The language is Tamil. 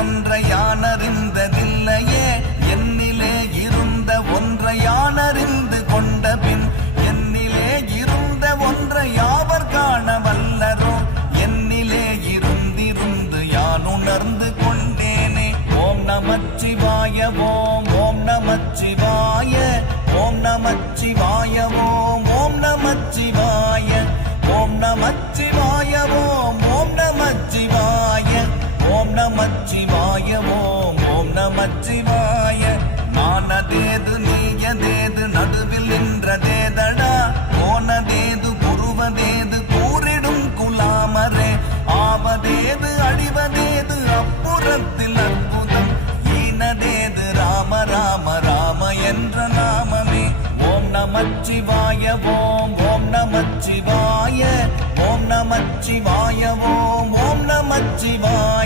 ஒன்றை யானறிந்ததில்லையே என்னிலே இருந்த ஒன்றை யானறிந்து கொண்ட பின் என்னிலே இருந்த ஒன்றை யாவர் காண வல்லரோ என்னிலே இருந்திருந்து யான் உணர்ந்து கொண்டேனே. ஓம் நமச்சிவாய ஓம் ஓம் நமச்சிவாய ஓம் நமச்சிவாய ஓம் ஓம் நமச்சிவாய ஓம் நமச்சிவாய ஓம் ஓம் நமச்சிவாய ஓம் நமச்சிவாய ஓம் ஓம் நமச்சிவாய. நானதேது நீயதேது நடுவில் நின்றதேதடா போனதேது புருவதேது கூறிடும் குலாமரே ஆவதேது அழிவதேது அப்புறத்தில் அற்புதம் ஈனதேது ராம ராம ராம என்ற நாமமே. ஓம் நமச்சிவாய ஓம் ஓம் நமச்சிவாய ஓம் நமச்சிவாய ஓம் ஓம் நமச்சிவாய.